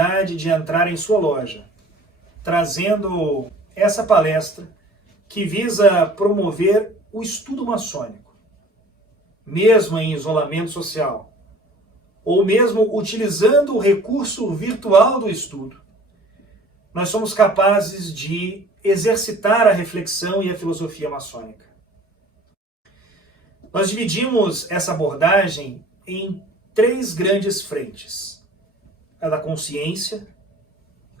oportunidade de entrar em sua loja, trazendo essa palestra que visa promover o estudo maçônico, mesmo em isolamento social, ou mesmo utilizando o recurso virtual do estudo, nós somos capazes de exercitar a reflexão e a filosofia maçônica. Nós dividimos essa abordagem em 3 grandes frentes: a da consciência,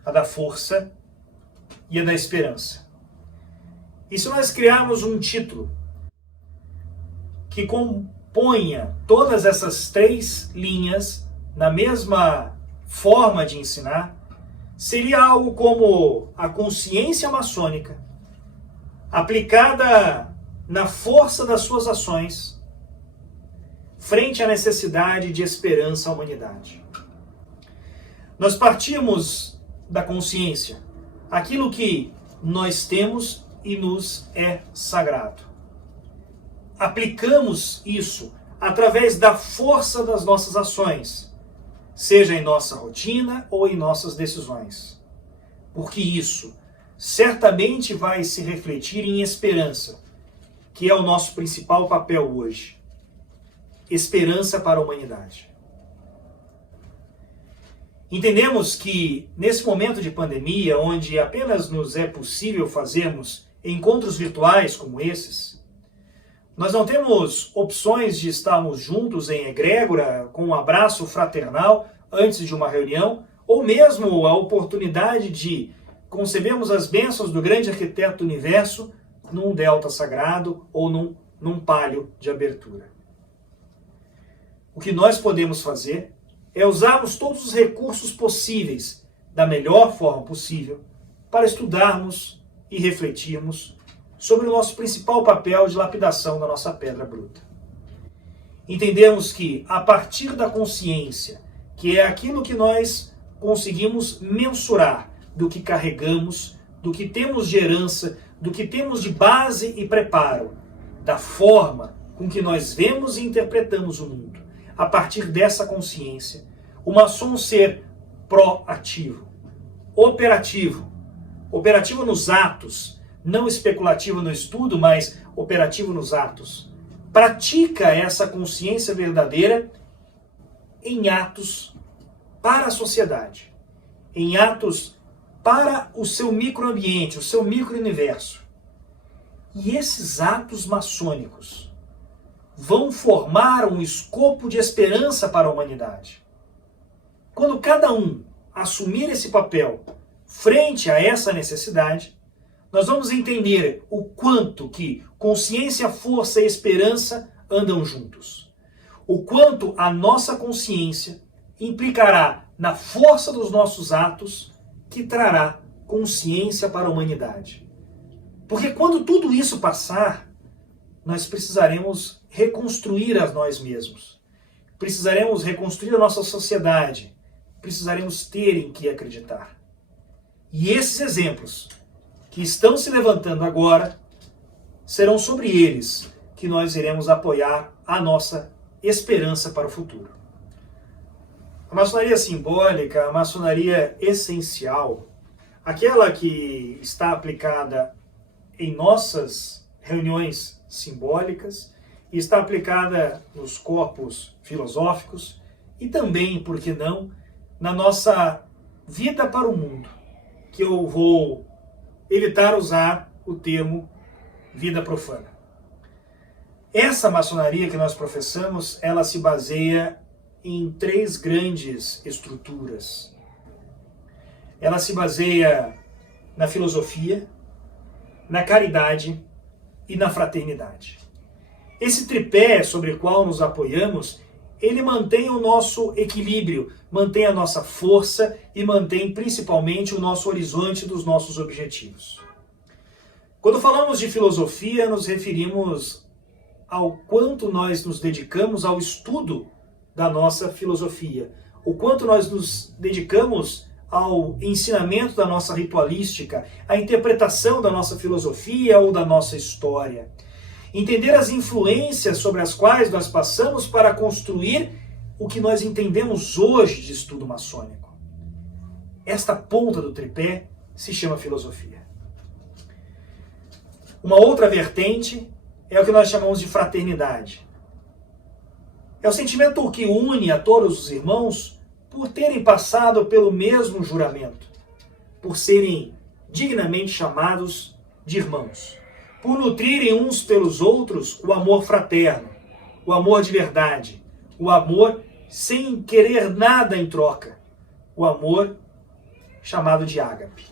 a da força e a da esperança. E se nós criarmos um título que componha todas essas 3 linhas na mesma forma de ensinar, seria algo como a consciência maçônica aplicada na força das suas ações frente à necessidade de esperança à humanidade. Nós partimos da consciência, aquilo que nós temos e nos é sagrado. Aplicamos isso através da força das nossas ações, seja em nossa rotina ou em nossas decisões. Porque isso certamente vai se refletir em esperança, que é o nosso principal papel hoje. Esperança para a humanidade. Entendemos que, nesse momento de pandemia, onde apenas nos é possível fazermos encontros virtuais como esses, nós não temos opções de estarmos juntos em egrégora, com um abraço fraternal antes de uma reunião, ou mesmo a oportunidade de concebermos as bênçãos do grande arquiteto do universo num delta sagrado ou num palio de abertura. O que nós podemos fazer é usarmos todos os recursos possíveis da melhor forma possível para estudarmos e refletirmos sobre o nosso principal papel de lapidação da nossa pedra bruta. Entendemos que, a partir da consciência, que é aquilo que nós conseguimos mensurar do que carregamos, do que temos de herança, do que temos de base e preparo, da forma com que nós vemos e interpretamos o mundo, a partir dessa consciência, o maçom ser proativo, operativo nos atos, não especulativo no estudo, mas operativo nos atos. Pratica essa consciência verdadeira em atos para a sociedade, em atos para o seu microambiente, o seu microuniverso. E esses atos maçônicos vão formar um escopo de esperança para a humanidade. Quando cada um assumir esse papel frente a essa necessidade, nós vamos entender o quanto que consciência, força e esperança andam juntos. O quanto a nossa consciência implicará na força dos nossos atos, que trará consciência para a humanidade. Porque quando tudo isso passar, nós precisaremos reconstruir a nós mesmos. Precisaremos reconstruir a nossa sociedade. Precisaremos ter em que acreditar. E esses exemplos que estão se levantando agora, serão sobre eles que nós iremos apoiar a nossa esperança para o futuro. A maçonaria simbólica, a maçonaria essencial, aquela que está aplicada em nossas reuniões simbólicas e está aplicada nos corpos filosóficos e também, por que não, na nossa vida para o mundo, que eu vou evitar usar o termo vida profana. Essa maçonaria que nós professamos, ela se baseia em 3 grandes estruturas. Ela se baseia na filosofia, na caridade e na fraternidade. Esse tripé sobre o qual nos apoiamos, ele mantém o nosso equilíbrio, mantém a nossa força e mantém principalmente o nosso horizonte dos nossos objetivos. Quando falamos de filosofia, nos referimos ao quanto nós nos dedicamos ao estudo da nossa filosofia, o quanto nós nos dedicamos ao ensinamento da nossa ritualística, à interpretação da nossa filosofia ou da nossa história. Entender as influências sobre as quais nós passamos para construir o que nós entendemos hoje de estudo maçônico. esta ponta do tripé se chama filosofia. Uma outra vertente é o que nós chamamos de fraternidade. É o sentimento que une a todos os irmãos por terem passado pelo mesmo juramento, por serem dignamente chamados de irmãos, por nutrirem uns pelos outros o amor fraterno, o amor de verdade, o amor sem querer nada em troca, o amor chamado de ágape.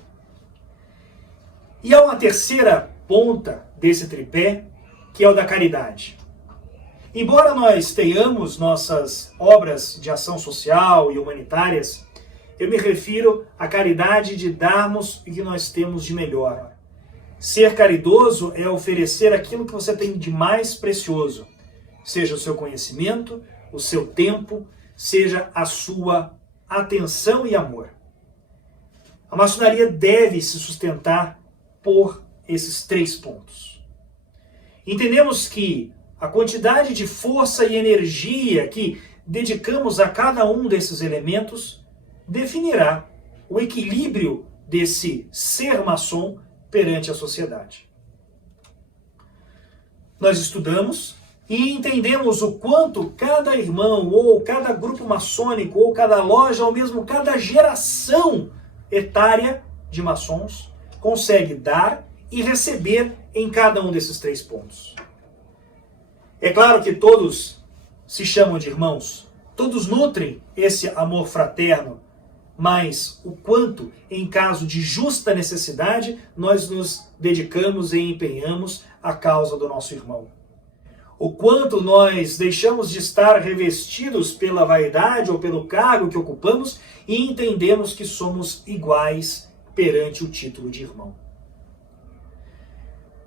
E há uma terceira ponta desse tripé, que é o da caridade. Embora nós tenhamos nossas obras de ação social e humanitárias, eu me refiro à caridade de darmos o que nós temos de melhor. Ser caridoso é oferecer aquilo que você tem de mais precioso, seja o seu conhecimento, o seu tempo, seja a sua atenção e amor. A maçonaria deve se sustentar por esses 3 pontos. Entendemos que a quantidade de força e energia que dedicamos a cada um desses elementos definirá o equilíbrio desse ser maçom perante a sociedade. Nós estudamos e entendemos o quanto cada irmão, ou cada grupo maçônico, ou cada loja, ou mesmo cada geração etária de maçons consegue dar e receber em cada um desses 3 pontos. É claro que todos se chamam de irmãos, todos nutrem esse amor fraterno, mas o quanto, em caso de justa necessidade, nós nos dedicamos e empenhamos à causa do nosso irmão. O quanto nós deixamos de estar revestidos pela vaidade ou pelo cargo que ocupamos e entendemos que somos iguais perante o título de irmão.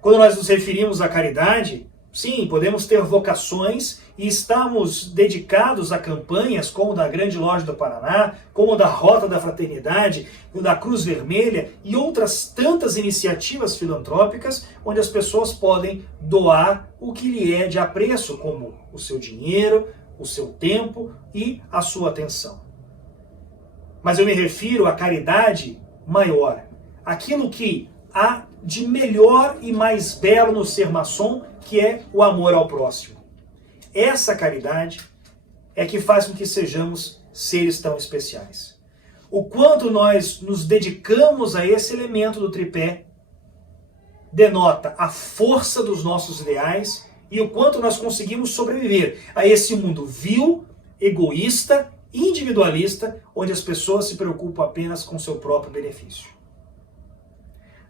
Quando nós nos referimos à caridade, sim, podemos ter vocações e estamos dedicados a campanhas como da Grande Loja do Paraná, como da Rota da Fraternidade, da Cruz Vermelha e outras tantas iniciativas filantrópicas onde as pessoas podem doar o que lhe é de apreço, como o seu dinheiro, o seu tempo e a sua atenção. Mas eu me refiro à caridade maior, aquilo que há de melhor e mais belo no ser maçom, que é o amor ao próximo. Essa caridade é que faz com que sejamos seres tão especiais. O quanto nós nos dedicamos a esse elemento do tripé denota a força dos nossos ideais e o quanto nós conseguimos sobreviver a esse mundo vil, egoísta, individualista, onde as pessoas se preocupam apenas com seu próprio benefício.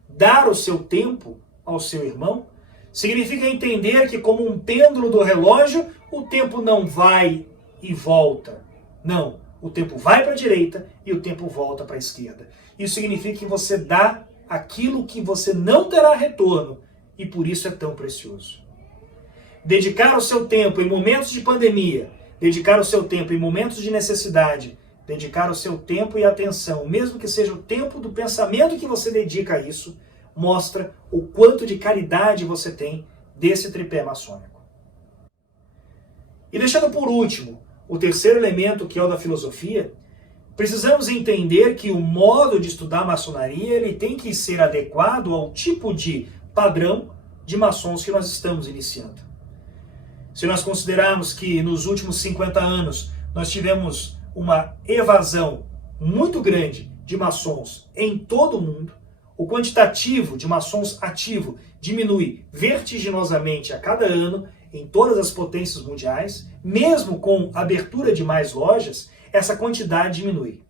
Dar o seu tempo ao seu irmão significa entender que, como um pêndulo do relógio, o tempo não vai e volta. Não, o tempo vai para a direita e o tempo volta para a esquerda. Isso significa que você dá aquilo que você não terá retorno e por isso é tão precioso. Dedicar o seu tempo em momentos de pandemia, dedicar o seu tempo em momentos de necessidade, dedicar o seu tempo e atenção, mesmo que seja o tempo do pensamento que você dedica a isso, mostra o quanto de caridade você tem desse tripé maçônico. E deixando por último o terceiro elemento, que é o da filosofia, precisamos entender que o modo de estudar a maçonaria ele tem que ser adequado ao tipo de padrão de maçons que nós estamos iniciando. Se nós considerarmos que nos últimos 50 anos nós tivemos uma evasão muito grande de maçons em todo o mundo, o quantitativo de maçons ativo diminui vertiginosamente a cada ano em todas as potências mundiais, mesmo com abertura de mais lojas, essa quantidade diminui.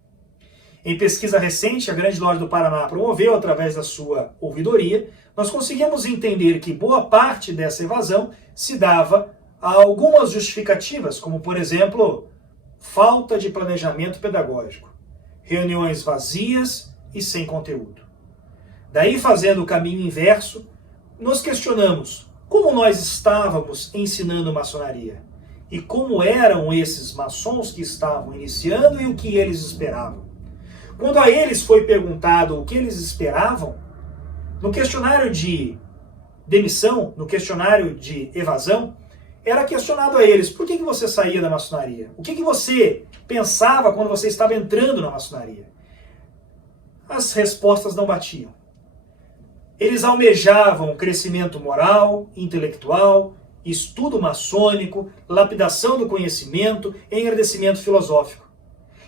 Em pesquisa recente, a Grande Loja do Paraná promoveu, através da sua ouvidoria, nós conseguimos entender que boa parte dessa evasão se dava a algumas justificativas, como, por exemplo, falta de planejamento pedagógico, reuniões vazias e sem conteúdo. Daí, fazendo o caminho inverso, nos questionamos como nós estávamos ensinando maçonaria e como eram esses maçons que estavam iniciando e o que eles esperavam. Quando a eles foi perguntado o que eles esperavam, no questionário de demissão, no questionário de evasão, era questionado a eles: por que você saía da maçonaria? O que você pensava quando você estava entrando na maçonaria? as respostas não batiam. Eles almejavam crescimento moral, intelectual, estudo maçônico, lapidação do conhecimento, engrandecimento filosófico.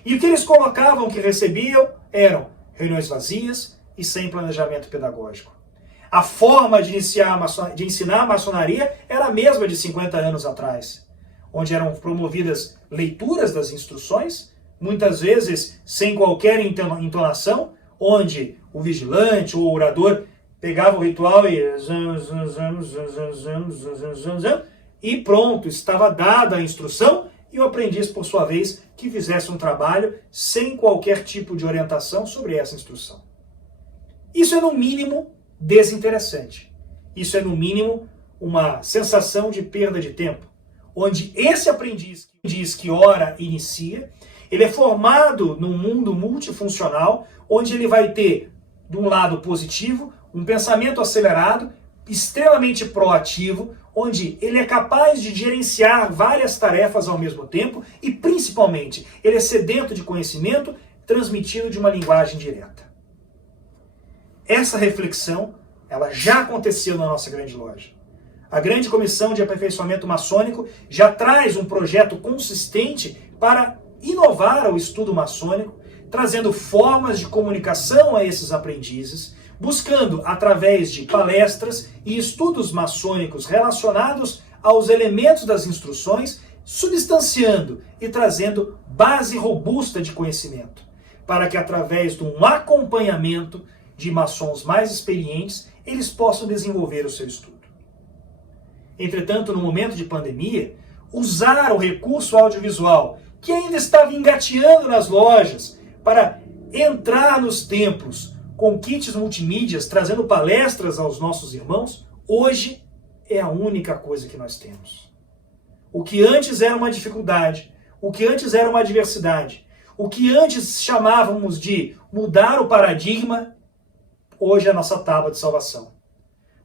E o que eles colocavam que recebiam eram reuniões vazias e sem planejamento pedagógico. A forma de ensinar a maçonaria era a mesma de 50 anos atrás, onde eram promovidas leituras das instruções, muitas vezes sem qualquer entonação, onde o vigilante ou o orador pegava o ritual e pronto, estava dada a instrução e o aprendiz, por sua vez, que fizesse um trabalho sem qualquer tipo de orientação sobre essa instrução. Isso é, no mínimo, desinteressante. Isso é, no mínimo, uma sensação de perda de tempo, onde esse aprendiz que ora inicia, ele é formado num mundo multifuncional, onde ele vai ter, de um lado positivo, um pensamento acelerado, extremamente proativo, onde ele é capaz de gerenciar várias tarefas ao mesmo tempo e, principalmente, ele é sedento de conhecimento transmitido de uma linguagem direta. Essa reflexão, ela já aconteceu na nossa grande loja. A grande comissão de aperfeiçoamento maçônico já traz um projeto consistente para inovar o estudo maçônico, trazendo formas de comunicação a esses aprendizes, buscando, através de palestras e estudos maçônicos relacionados aos elementos das instruções, substanciando e trazendo base robusta de conhecimento, para que, através de um acompanhamento de maçons mais experientes, eles possam desenvolver o seu estudo. Entretanto, no momento de pandemia, usar o recurso audiovisual, que ainda estava engateando nas lojas, para entrar nos templos com kits multimídias, trazendo palestras aos nossos irmãos, hoje é a única coisa que nós temos. O que antes era uma dificuldade, o que antes era uma adversidade, o que antes chamávamos de mudar o paradigma, hoje é a nossa tábua de salvação.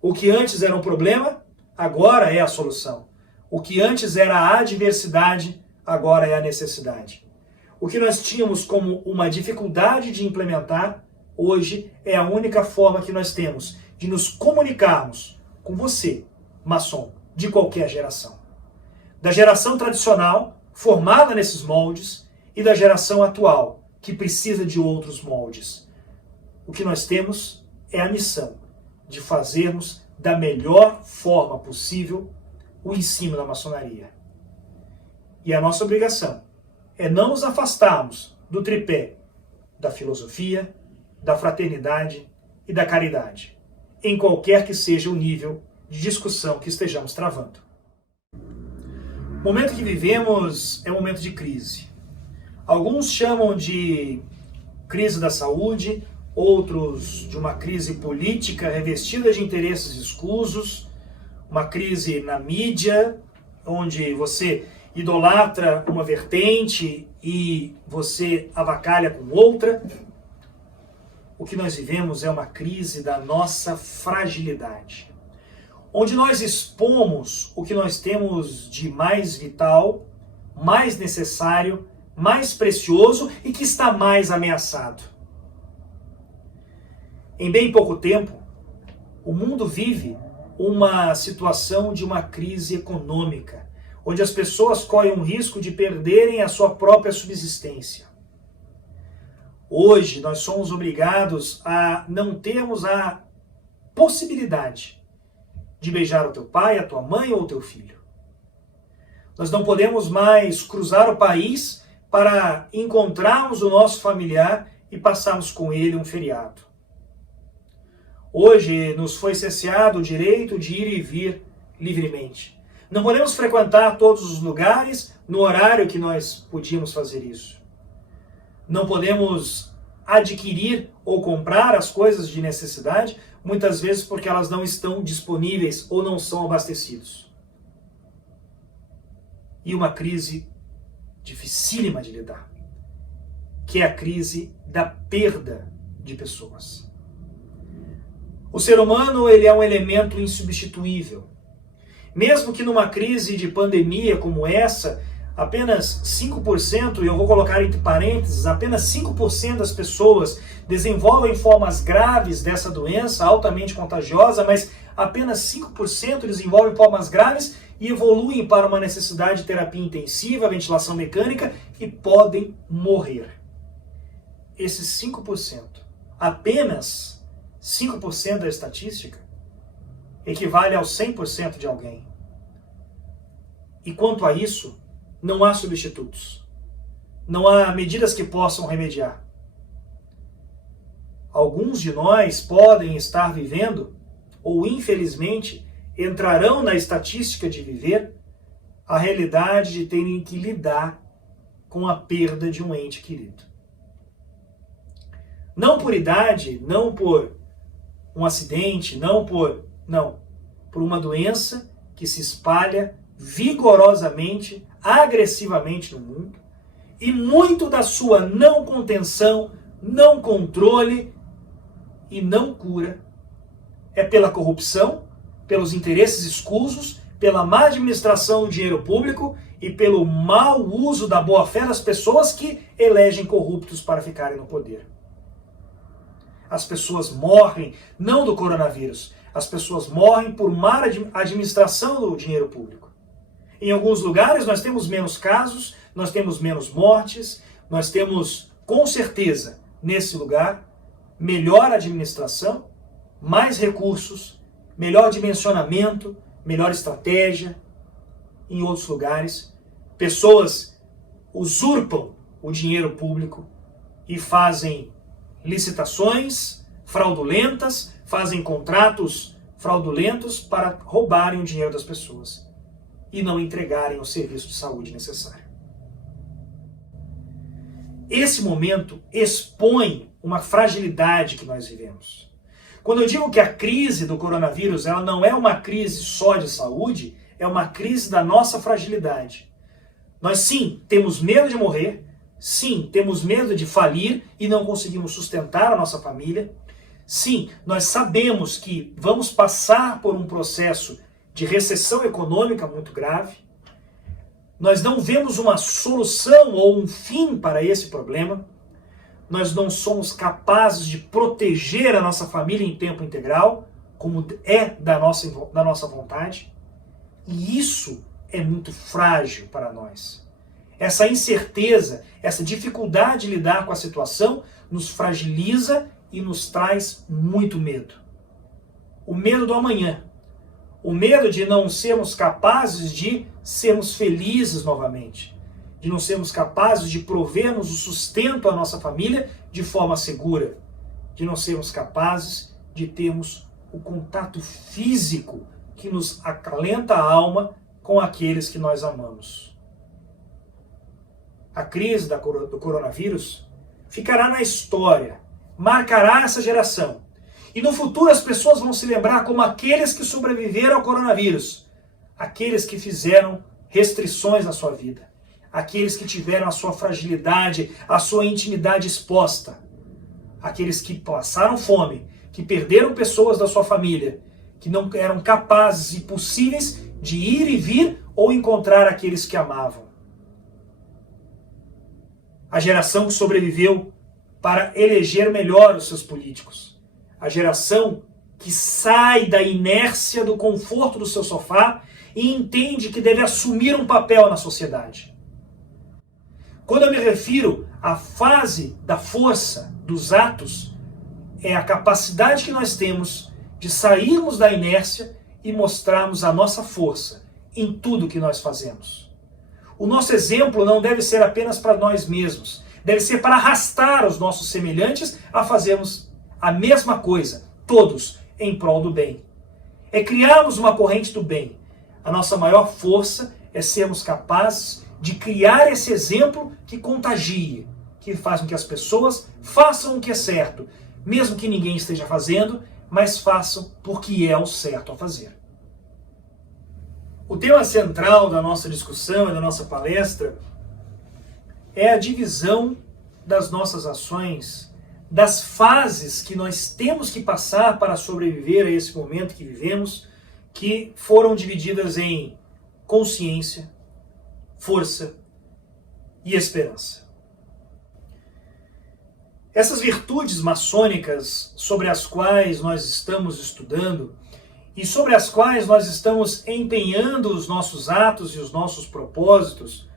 O que antes era um problema, agora é a solução. O que antes era a adversidade, agora é a necessidade. O que nós tínhamos como uma dificuldade de implementar, hoje é a única forma que nós temos de nos comunicarmos com você, maçom, de qualquer geração. Da geração tradicional, formada nesses moldes, e da geração atual, que precisa de outros moldes. O que nós temos é a missão de fazermos da melhor forma possível o ensino da maçonaria. E a nossa obrigação é não nos afastarmos do tripé da filosofia, da fraternidade e da caridade, em qualquer que seja o nível de discussão que estejamos travando. O momento que vivemos é um momento de crise. Alguns chamam de crise da saúde, outros de uma crise política revestida de interesses escusos, uma crise na mídia, onde você idolatra uma vertente e você avacalha com outra. O que nós vivemos é uma crise da nossa fragilidade, onde nós expomos o que nós temos de mais vital, mais necessário, mais precioso e que está mais ameaçado. Em bem pouco tempo, o mundo vive uma situação de uma crise econômica, onde as pessoas correm o risco de perderem a sua própria subsistência. Hoje, nós somos obrigados a não termos a possibilidade de beijar o teu pai, a tua mãe ou o teu filho. Nós não podemos mais cruzar o país para encontrarmos o nosso familiar e passarmos com ele um feriado. Hoje nos foi cesseado o direito de ir e vir livremente. Não podemos frequentar todos os lugares no horário que nós podíamos fazer isso. Não podemos adquirir ou comprar as coisas de necessidade, muitas vezes porque elas não estão disponíveis ou não são abastecidos. E uma crise dificílima de lidar, que é a crise da perda de pessoas. O ser humano, ele é um elemento insubstituível. Mesmo que numa crise de pandemia como essa, apenas 5%, e eu vou colocar entre parênteses, apenas 5% das pessoas desenvolvem formas graves dessa doença, altamente contagiosa, mas apenas 5% desenvolvem formas graves e evoluem para uma necessidade de terapia intensiva, ventilação mecânica e podem morrer. Esses 5%, apenas 5% da estatística, equivale ao 100% de alguém. E quanto a isso, não há substitutos. Não há medidas que possam remediar. Alguns de nós podem estar vivendo, ou infelizmente, entrarão na estatística de viver, a realidade de terem que lidar com a perda de um ente querido. Não por idade, não por um acidente, não por uma doença que se espalha vigorosamente, agressivamente no mundo, e muito da sua não contenção, não controle e não cura é pela corrupção, pelos interesses escusos, pela má administração do dinheiro público e pelo mau uso da boa-fé das pessoas que elegem corruptos para ficarem no poder. As pessoas morrem não do coronavírus, as pessoas morrem por má administração do dinheiro público. Em alguns lugares nós temos menos casos, nós temos menos mortes, nós temos, com certeza, nesse lugar, melhor administração, mais recursos, melhor dimensionamento, melhor estratégia. Em outros lugares, pessoas usurpam o dinheiro público e fazem licitações fraudulentas, fazem contratos fraudulentos para roubarem o dinheiro das pessoas e não entregarem o serviço de saúde necessário. Esse momento expõe uma fragilidade que nós vivemos. Quando eu digo que a crise do coronavírus ela não é uma crise só de saúde, é uma crise da nossa fragilidade. Nós sim, temos medo de morrer, sim, temos medo de falir e não conseguimos sustentar a nossa família. Sim, nós sabemos que vamos passar por um processo de recessão econômica muito grave. Nós não vemos uma solução ou um fim para esse problema. Nós não somos capazes de proteger a nossa família em tempo integral, como é da nossa vontade. E isso é muito frágil para nós. Essa incerteza, essa dificuldade de lidar com a situação nos fragiliza e nos traz muito medo. O medo do amanhã. O medo de não sermos capazes de sermos felizes novamente. De não sermos capazes de provermos o sustento à nossa família de forma segura. De não sermos capazes de termos o contato físico que nos acalenta a alma com aqueles que nós amamos. A crise do coronavírus ficará na história, marcará essa geração. E no futuro as pessoas vão se lembrar como aqueles que sobreviveram ao coronavírus, aqueles que fizeram restrições na sua vida, aqueles que tiveram a sua fragilidade, a sua intimidade exposta, aqueles que passaram fome, que perderam pessoas da sua família, que não eram capazes e possíveis de ir e vir ou encontrar aqueles que amavam. A geração que sobreviveu para eleger melhor os seus políticos. A geração que sai da inércia do conforto do seu sofá e entende que deve assumir um papel na sociedade. Quando eu me refiro à fase da força, dos atos, é a capacidade que nós temos de sairmos da inércia e mostrarmos a nossa força em tudo que nós fazemos. O nosso exemplo não deve ser apenas para nós mesmos, deve ser para arrastar os nossos semelhantes a fazermos a mesma coisa, todos em prol do bem. É criarmos uma corrente do bem. A nossa maior força é sermos capazes de criar esse exemplo que contagie, que faz com que as pessoas façam o que é certo, mesmo que ninguém esteja fazendo, mas façam porque é o certo a fazer. O tema central da nossa discussão e da nossa palestra é a divisão das nossas ações, das fases que nós temos que passar para sobreviver a esse momento que vivemos, que foram divididas em consciência, força, e esperança. Essas virtudes maçônicas sobre as quais nós estamos estudando e sobre as quais nós estamos empenhando os nossos atos e os nossos propósitos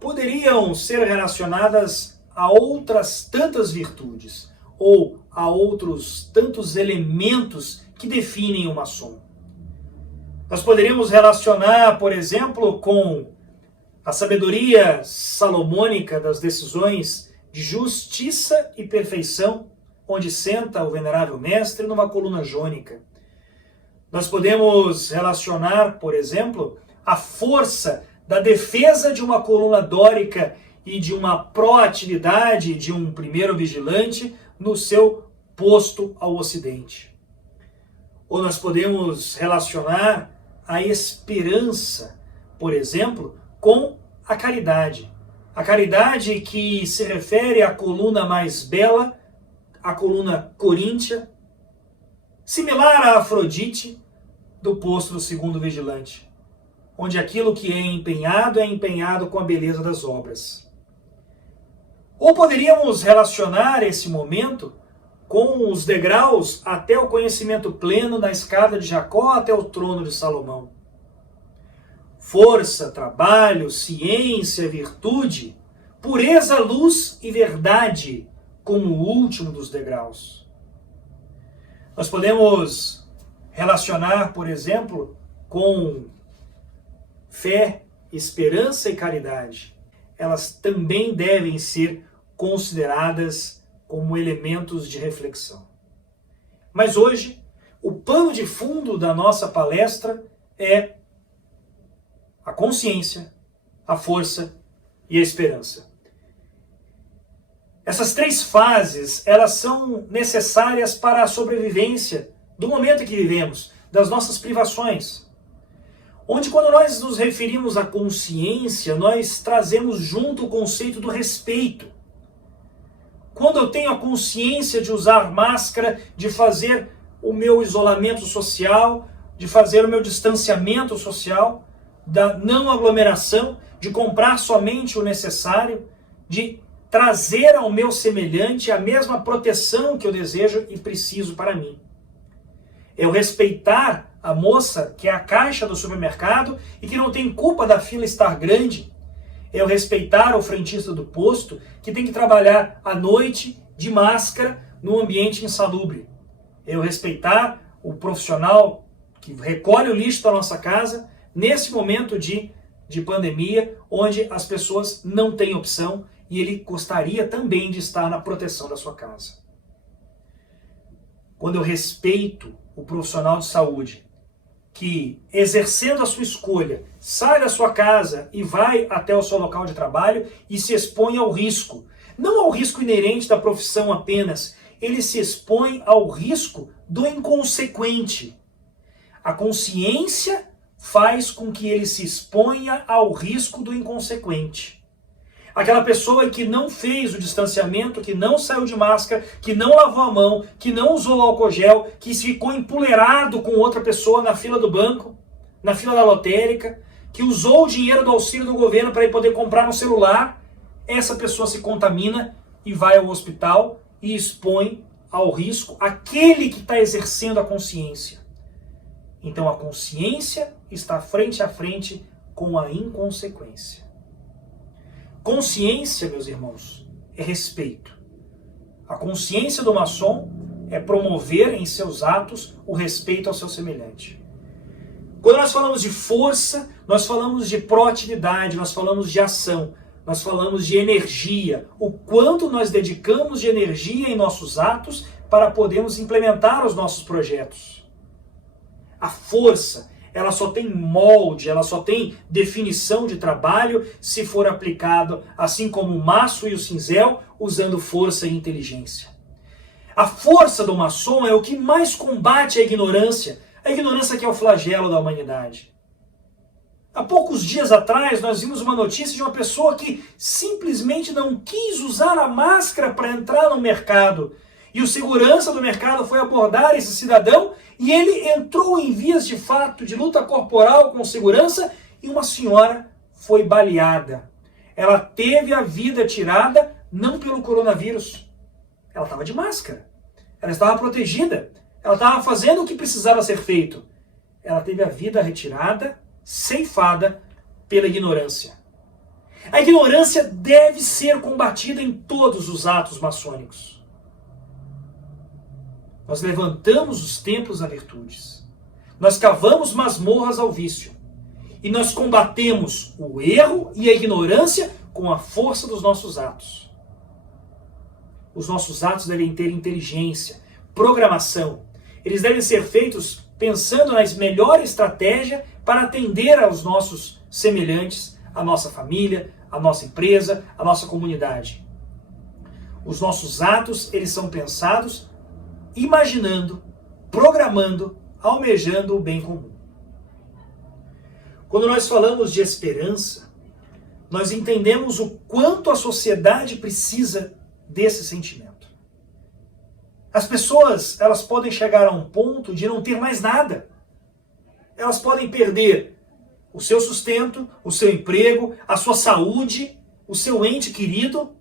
poderiam ser relacionadas a outras tantas virtudes ou a outros tantos elementos que definem o maçom. Nós poderíamos relacionar, por exemplo, com a sabedoria salomônica das decisões de justiça e perfeição, onde senta o venerável mestre numa coluna jônica. Nós podemos relacionar, por exemplo, a força da defesa de uma coluna dórica e de uma proatividade de um primeiro vigilante no seu posto ao ocidente. Ou nós podemos relacionar a esperança, por exemplo, com a caridade. A caridade que se refere à coluna mais bela, a coluna coríntia, similar a Afrodite, do posto do segundo vigilante, onde aquilo que é empenhado com a beleza das obras. Ou poderíamos relacionar esse momento com os degraus até o conhecimento pleno da escada de Jacó até o trono de Salomão. Força, trabalho, ciência, virtude, pureza, luz e verdade como o último dos degraus. Nós podemos relacionar, por exemplo, com fé, esperança e caridade. Elas também devem ser consideradas como elementos de reflexão. Mas hoje, o pano de fundo da nossa palestra é a consciência, a força e a esperança. Essas três fases, elas são necessárias para a sobrevivência do momento em que vivemos, das nossas privações. Onde quando nós nos referimos à consciência, nós trazemos junto o conceito do respeito. Quando eu tenho a consciência de usar máscara, de fazer o meu isolamento social, de fazer o meu distanciamento social, da não aglomeração, de comprar somente o necessário, de trazer ao meu semelhante a mesma proteção que eu desejo e preciso para mim. Eu respeitar a moça que é a caixa do supermercado e que não tem culpa da fila estar grande. Eu respeitar o frentista do posto que tem que trabalhar à noite de máscara num ambiente insalubre. Eu respeitar o profissional que recolhe o lixo da nossa casa nesse momento de pandemia, onde as pessoas não têm opção e ele gostaria também de estar na proteção da sua casa. Quando eu respeito o profissional de saúde que, exercendo a sua escolha, sai da sua casa e vai até o seu local de trabalho e se expõe ao risco. Não ao risco inerente da profissão apenas, ele se expõe ao risco do inconsequente. A consciência faz com que ele se exponha ao risco do inconsequente. Aquela pessoa que não fez o distanciamento, que não saiu de máscara, que não lavou a mão, que não usou álcool gel, que ficou empoleirado com outra pessoa na fila do banco, na fila da lotérica, que usou o dinheiro do auxílio do governo para poder comprar um celular, essa pessoa se contamina e vai ao hospital e expõe ao risco aquele que está exercendo a consciência. Então a consciência está frente a frente com a inconsequência. Consciência, meus irmãos, é respeito. A consciência do maçom é promover em seus atos o respeito ao seu semelhante. Quando nós falamos de força, nós falamos de proatividade, nós falamos de ação, nós falamos de energia. O quanto nós dedicamos de energia em nossos atos para podermos implementar os nossos projetos. A força, ela só tem molde, ela só tem definição de trabalho se for aplicado, assim como o maço e o cinzel, usando força e inteligência. A força do maçom é o que mais combate a ignorância que é o flagelo da humanidade. Há poucos dias atrás, nós vimos uma notícia de uma pessoa que simplesmente não quis usar a máscara para entrar no mercado. E o segurança do mercado foi abordar esse cidadão e ele entrou em vias de fato de luta corporal com segurança e uma senhora foi baleada. ela teve a vida tirada não pelo coronavírus. Ela estava de máscara. Ela estava protegida. Ela estava fazendo o que precisava ser feito. Ela teve a vida retirada, ceifada pela ignorância. A ignorância deve ser combatida em todos os atos maçônicos. Nós levantamos os templos a virtudes. Nós cavamos masmorras ao vício. E nós combatemos o erro e a ignorância com a força dos nossos atos. Os nossos atos devem ter inteligência, programação. Eles devem ser feitos pensando na melhor estratégia para atender aos nossos semelhantes, a nossa família, a nossa empresa, a nossa comunidade. Os nossos atos, eles são pensados imaginando, programando, almejando o bem comum. Quando nós falamos de esperança, nós entendemos o quanto a sociedade precisa desse sentimento. As pessoas, elas podem chegar a um ponto de não ter mais nada. Elas podem perder o seu sustento, o seu emprego, a sua saúde, o seu ente querido.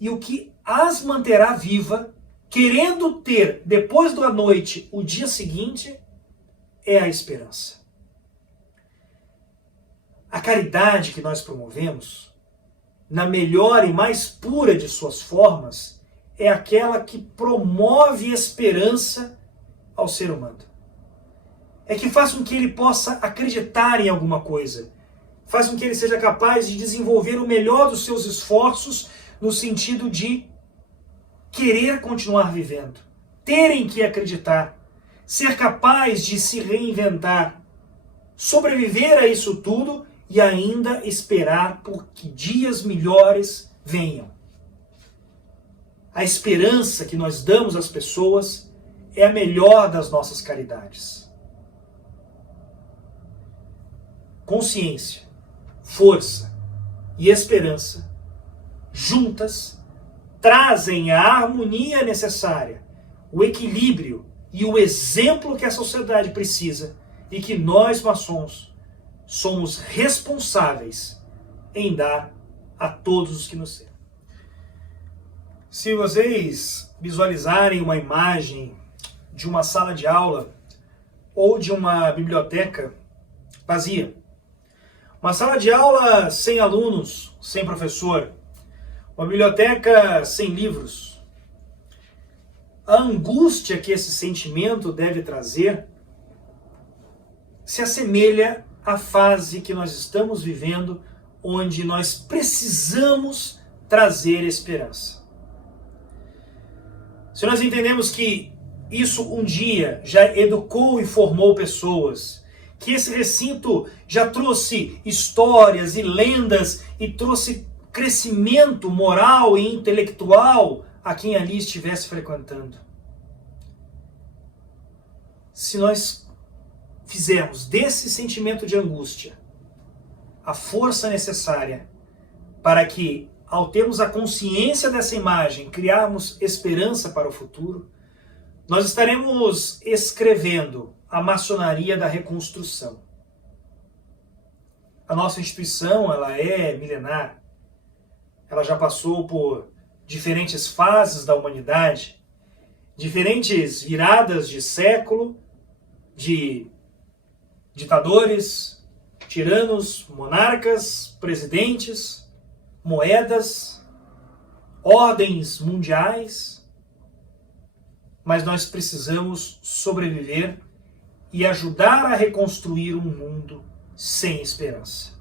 E o que as manterá viva, querendo ter, depois da noite, o dia seguinte, é a esperança. A caridade que nós promovemos, na melhor e mais pura de suas formas, é aquela que promove esperança ao ser humano. É que faz com que ele possa acreditar em alguma coisa. Faz com que ele seja capaz de desenvolver o melhor dos seus esforços no sentido de querer continuar vivendo. Terem que acreditar. Ser capaz de se reinventar. Sobreviver a isso tudo e ainda esperar por que dias melhores venham. A esperança que nós damos às pessoas é a melhor das nossas caridades. Consciência, força e esperança, juntas, trazem a harmonia necessária, o equilíbrio e o exemplo que a sociedade precisa e que nós, maçons, somos responsáveis em dar a todos os que nos servem. Se vocês visualizarem uma imagem de uma sala de aula ou de uma biblioteca vazia, uma sala de aula sem alunos, sem professor, uma biblioteca sem livros, a angústia que esse sentimento deve trazer se assemelha à fase que nós estamos vivendo, onde nós precisamos trazer esperança. Se nós entendemos que isso um dia já educou e formou pessoas, que esse recinto já trouxe histórias e lendas e trouxe crescimento moral e intelectual a quem ali estivesse frequentando. Se nós fizermos desse sentimento de angústia a força necessária para que, ao termos a consciência dessa imagem, criarmos esperança para o futuro, nós estaremos escrevendo a maçonaria da reconstrução. A nossa instituição, ela é milenar. Ela já passou por diferentes fases da humanidade, diferentes viradas de século, de ditadores, tiranos, monarcas, presidentes, moedas, ordens mundiais, mas nós precisamos sobreviver e ajudar a reconstruir um mundo sem esperança.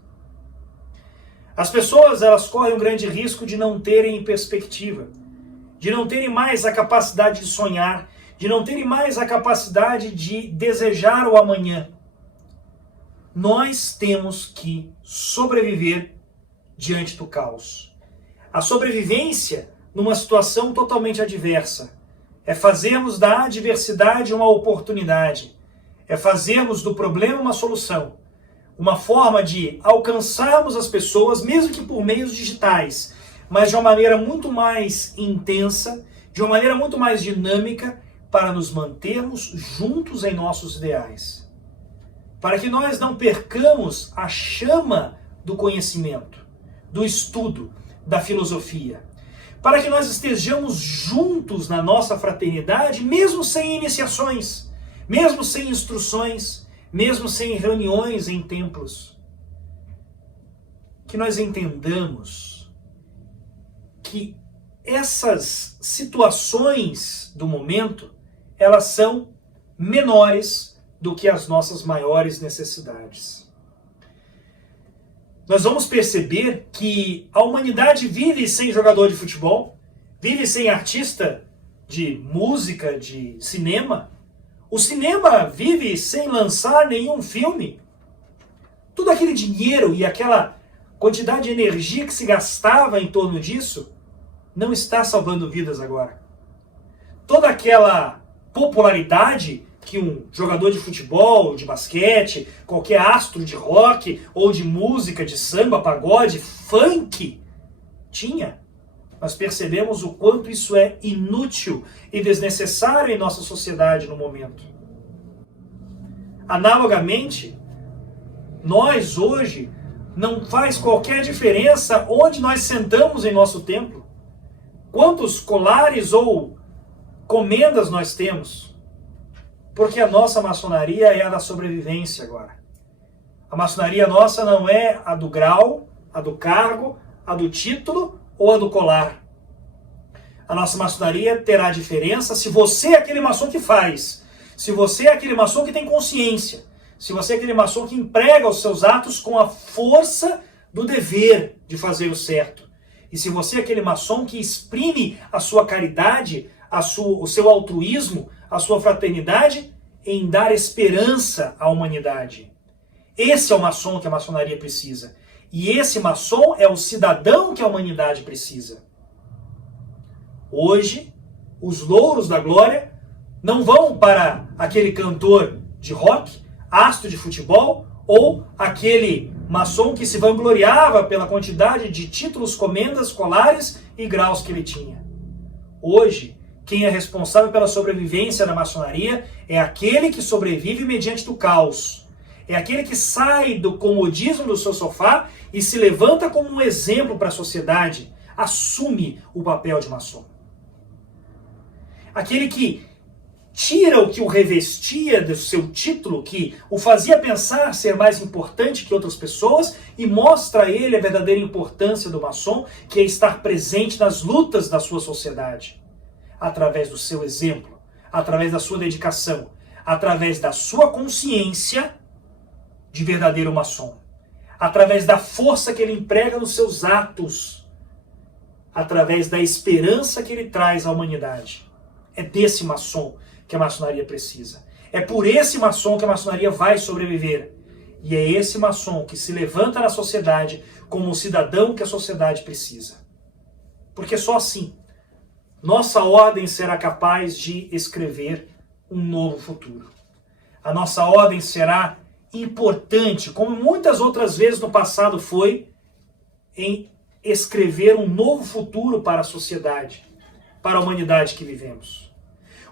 As pessoas, elas correm um grande risco de não terem perspectiva, de não terem mais a capacidade de sonhar, de não terem mais a capacidade de desejar o amanhã. Nós temos que sobreviver diante do caos. A sobrevivência numa situação totalmente adversa é fazermos da adversidade uma oportunidade, é fazermos do problema uma solução, uma forma de alcançarmos as pessoas, mesmo que por meios digitais, mas de uma maneira muito mais intensa, de uma maneira muito mais dinâmica, para nos mantermos juntos em nossos ideais. Para que nós não percamos a chama do conhecimento, do estudo, da filosofia, para que nós estejamos juntos na nossa fraternidade, mesmo sem iniciações, mesmo sem instruções, mesmo sem reuniões em templos. Que nós entendamos que essas situações do momento, elas são menores do que as nossas maiores necessidades. Nós vamos perceber que a humanidade vive sem jogador de futebol, vive sem artista de música, de cinema. O cinema vive sem lançar nenhum filme. Todo aquele dinheiro e aquela quantidade de energia que se gastava em torno disso não está salvando vidas agora. Toda aquela popularidade que um jogador de futebol, de basquete, qualquer astro de rock ou de música, de samba, pagode, funk tinha, nós percebemos o quanto isso é inútil e desnecessário em nossa sociedade no momento. Analogamente, nós hoje não faz qualquer diferença onde nós sentamos em nosso templo, quantos colares ou comendas nós temos. Porque a nossa maçonaria é a da sobrevivência agora. A maçonaria nossa não é a do grau, a do cargo, a do título ou a do colar. A nossa maçonaria terá diferença se você é aquele maçom que faz, se você é aquele maçom que tem consciência, se você é aquele maçom que emprega os seus atos com a força do dever de fazer o certo. E se você é aquele maçom que exprime a sua caridade, o seu altruísmo, a sua fraternidade em dar esperança à humanidade. Esse é o maçom que a maçonaria precisa. E esse maçom é o cidadão que a humanidade precisa. Hoje, os louros da glória não vão para aquele cantor de rock, astro de futebol, ou aquele maçom que se vangloriava pela quantidade de títulos, comendas, colares e graus que ele tinha. Hoje, quem é responsável pela sobrevivência da maçonaria é aquele que sobrevive mediante do caos. É aquele que sai do comodismo do seu sofá e se levanta como um exemplo para a sociedade. Assume o papel de maçom. Aquele que tira o que o revestia do seu título, que o fazia pensar ser mais importante que outras pessoas, e mostra a ele a verdadeira importância do maçom, que é estar presente nas lutas da sua sociedade. Através do seu exemplo, através da sua dedicação, através da sua consciência de verdadeiro maçom, através da força que ele emprega nos seus atos, através da esperança que ele traz à humanidade. É desse maçom que a maçonaria precisa. É por esse maçom que a maçonaria vai sobreviver. E é esse maçom que se levanta na sociedade como o cidadão que a sociedade precisa. Porque só assim nossa ordem será capaz de escrever um novo futuro. A nossa ordem será importante, como muitas outras vezes no passado foi, em escrever um novo futuro para a sociedade, para a humanidade que vivemos.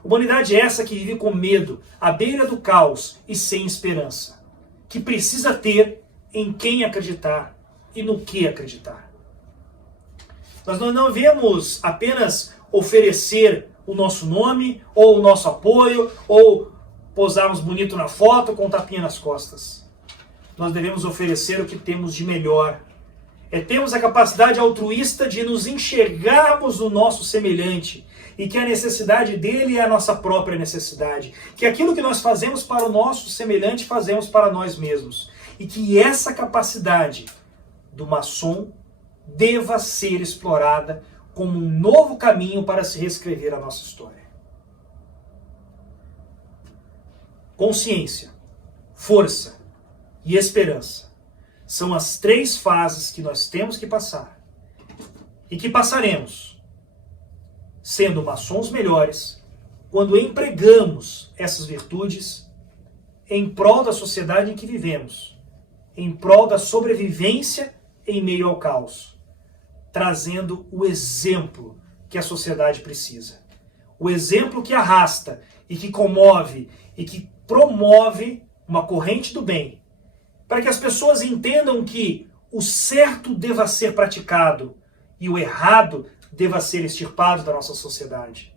Humanidade essa que vive com medo, à beira do caos e sem esperança, que precisa ter em quem acreditar e no que acreditar. Nós não devemos apenas oferecer o nosso nome, ou o nosso apoio, ou posarmos bonito na foto com um tapinha nas costas. Nós devemos oferecer o que temos de melhor. Temos a capacidade altruísta de nos enxergarmos no nosso semelhante, e que a necessidade dele é a nossa própria necessidade. Que aquilo que nós fazemos para o nosso semelhante, fazemos para nós mesmos. E que essa capacidade do maçom deva ser explorada como um novo caminho para se reescrever a nossa história. Consciência, força e esperança são as três fases que nós temos que passar e que passaremos sendo maçons melhores quando empregamos essas virtudes em prol da sociedade em que vivemos, em prol da sobrevivência em meio ao caos, trazendo o exemplo que a sociedade precisa. O exemplo que arrasta e que comove e que promove uma corrente do bem, para que as pessoas entendam que o certo deva ser praticado e o errado deva ser extirpado da nossa sociedade.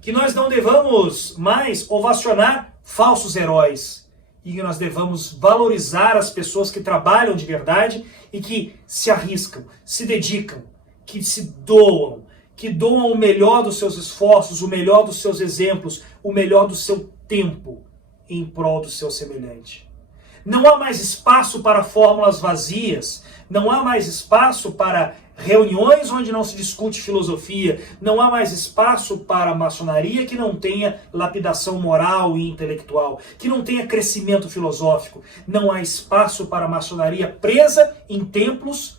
Que nós não devamos mais ovacionar falsos heróis e que nós devamos valorizar as pessoas que trabalham de verdade e que se arriscam, se dedicam, que se doam, que doam o melhor dos seus esforços, o melhor dos seus exemplos, o melhor do seu tempo em prol do seu semelhante. Não há mais espaço para fórmulas vazias, não há mais espaço para reuniões onde não se discute filosofia, não há mais espaço para a maçonaria que não tenha lapidação moral e intelectual, que não tenha crescimento filosófico. Não há espaço para a maçonaria presa em templos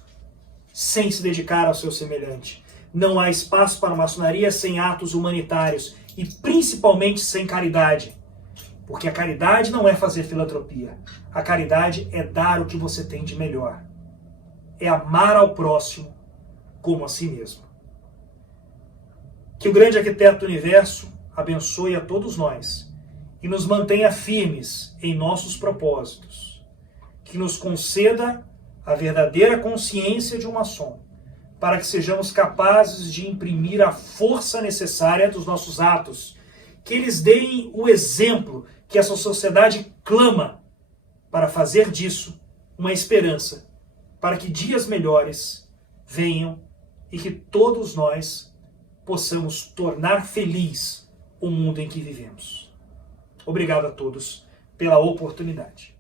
sem se dedicar ao seu semelhante. Não há espaço para a maçonaria sem atos humanitários e principalmente sem caridade. Porque a caridade não é fazer filantropia. A caridade é dar o que você tem de melhor. É amar ao próximo como a si mesmo. Que o grande arquiteto do universo abençoe a todos nós e nos mantenha firmes em nossos propósitos. Que nos conceda a verdadeira consciência de um maçom, para que sejamos capazes de imprimir a força necessária dos nossos atos, que eles deem o exemplo que essa sociedade clama para fazer disso uma esperança, para que dias melhores venham e que todos nós possamos tornar feliz o mundo em que vivemos. Obrigado a todos pela oportunidade.